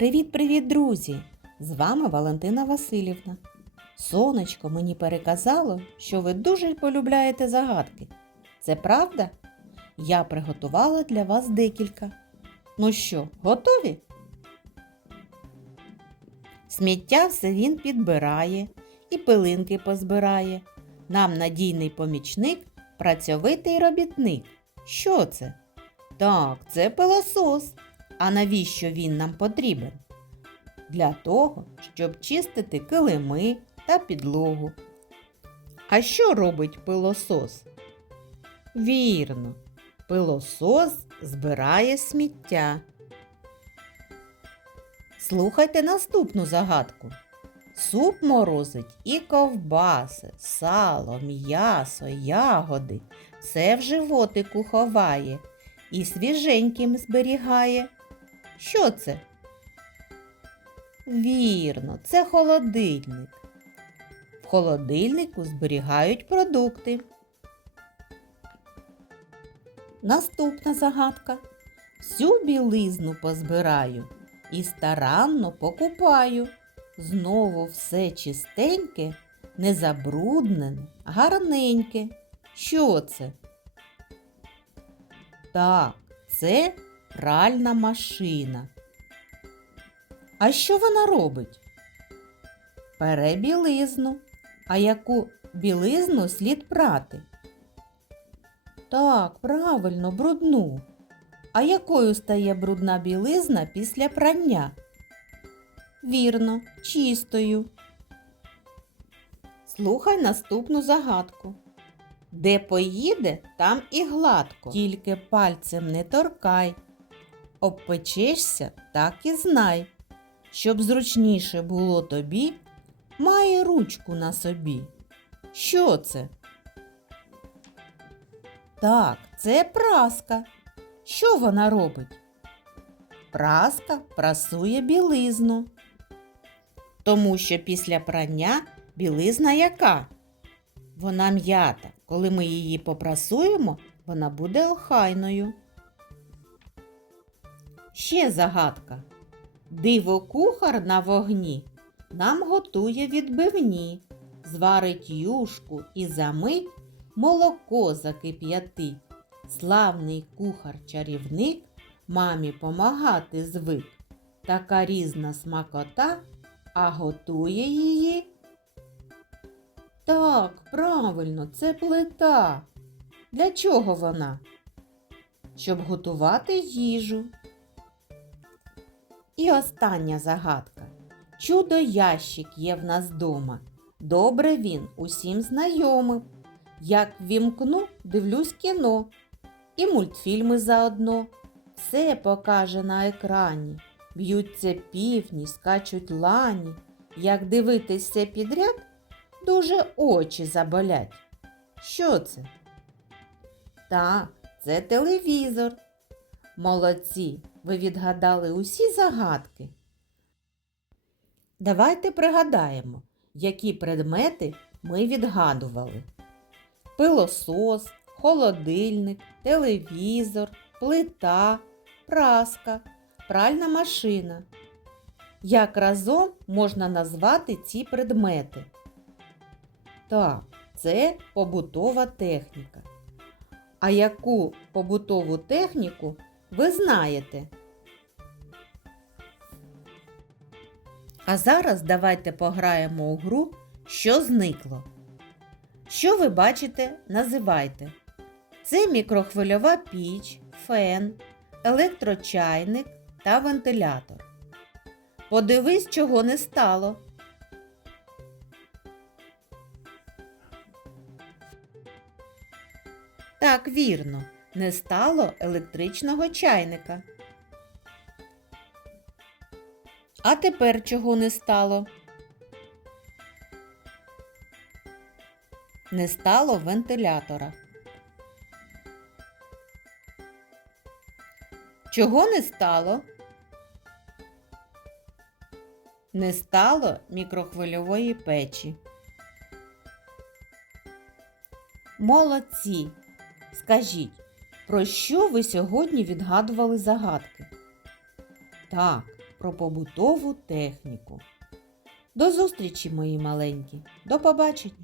Привіт-привіт, друзі! З вами Валентина Васильівна. Сонечко мені переказало, що ви дуже полюбляєте загадки. Це правда? Я приготувала для вас декілька. Ну що, готові? Сміття все він підбирає і пилинки позбирає. Нам надійний помічник, працьовитий робітник. Що це? Так, це пилосос. А навіщо він нам потрібен? Для того, щоб чистити килими та підлогу. А що робить пилосос? Вірно, пилосос збирає сміття. Слухайте наступну загадку. Суп морозить і ковбаси, сало, м'ясо, ягоди. Все в животику ховає і свіженьким зберігає. Що це? Вірно, це холодильник. В холодильнику зберігають продукти. Наступна загадка. Всю білизну позбираю і старанно покупаю. Знову все чистеньке, незабруднене, гарненьке. Що це? Так, це пральна машина. А що вона робить? Пере білизну. А яку білизну слід прати? Так, правильно, брудну. А якою стає брудна білизна після прання? Вірно, чистою. Слухай наступну загадку. Де поїде, там і гладко. Тільки пальцем не торкай. Обпечешся, так і знай. Щоб зручніше було тобі, має ручку на собі. Що це? Так, це праска. Що вона робить? Праска прасує білизну. Тому що після прання білизна яка? Вона м'ята. Коли ми її попрасуємо, вона буде охайною. Ще загадка. Диво кухар на вогні нам готує відбивні, зварить юшку і замить молоко закип'ятить. Славний кухар-чарівник мамі помагати звик. Така різна смакота, а готує її. Так, правильно, це плита. Для чого вона? Щоб готувати їжу. І остання загадка. Чудо ящик є в нас дома. Добре він усім знайомий. Як вімкну, дивлюсь кіно. І мультфільми заодно. Все покаже на екрані. Б'ються півні, скачуть лані. Як дивитись все підряд, дуже очі заболять. Що це? Так, це телевізор. Молодці, ви відгадали усі загадки. Давайте пригадаємо, які предмети ми відгадували. Пилосос, холодильник, телевізор, плита, праска, пральна машина. Як разом можна назвати ці предмети? Так, це побутова техніка. А яку побутову техніку ви знаєте? А зараз давайте пограємо у гру, що зникло. Що ви бачите, називайте. Це мікрохвильова піч, фен, електрочайник та вентилятор. Подивись, чого не стало. Так, вірно, не стало електричного чайника. А тепер чого не стало? Не стало вентилятора. Чого не стало? Не стало мікрохвильової печі. Молодці! Скажіть, про що ви сьогодні відгадували загадки? Так, про побутову техніку. До зустрічі, мої маленькі. До побачення!